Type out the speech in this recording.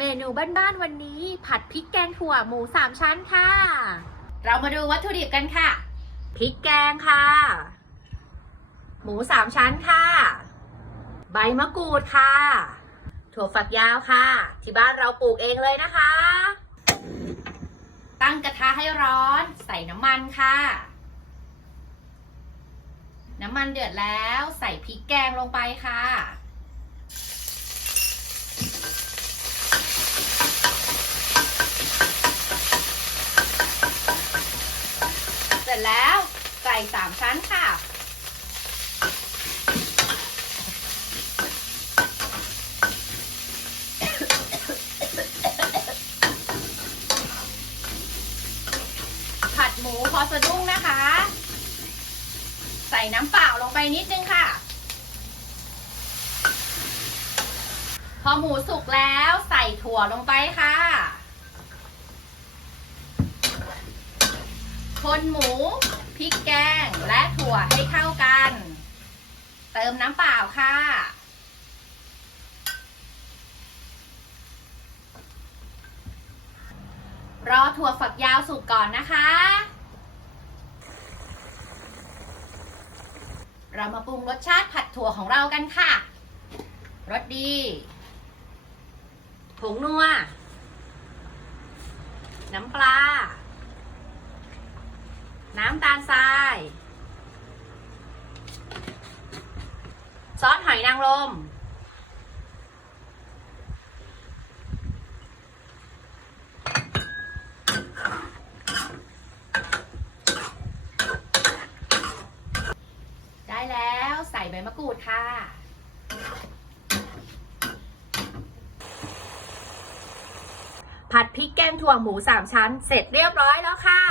นูบ้านๆวันนี้ ผัดพริกแกงถั่วหมูสามชั้นค่ะ เรามาดูวัตถุดิบกันค่ะ พริกแกงค่ะ หมูสามชั้นค่ะ ใบมะกรูดค่ะ ถั่วฝักยาวค่ะ ที่บ้านเราปลูกเองเลยนะคะ ตั้งกระทะให้ร้อน ใส่น้ำมันค่ะ น้ำมันเดือดแล้วใส่พริกแกงลงไปค่ะ ร็จแล้วใส่สามชั้นค่ะ ผัดหมูพอสะดุ้งนะคะ ใส่น้ำเปล่าลงไปนิดนึงค่ะ พอหมูสุกแล้วใส่ถั่วลงไปค่ะ คนหมูพริกแกงและถั่วให้เข้ากัน เติมน้ำเปล่าค่ะ รอถั่วฝักยาวสุกก่อนนะคะ เรามาปรุงรสชาติผัดถั่วของเรากันค่ะ รสดีผงนัว น้ำปลา น้ำตาลทราย ซอสหอยนางรม ได้แล้วใส่ใบมะกรูดค่ะผัดพริกแกงถั่วหมูสามชั้น เสร็จเรียบร้อยแล้วค่ะ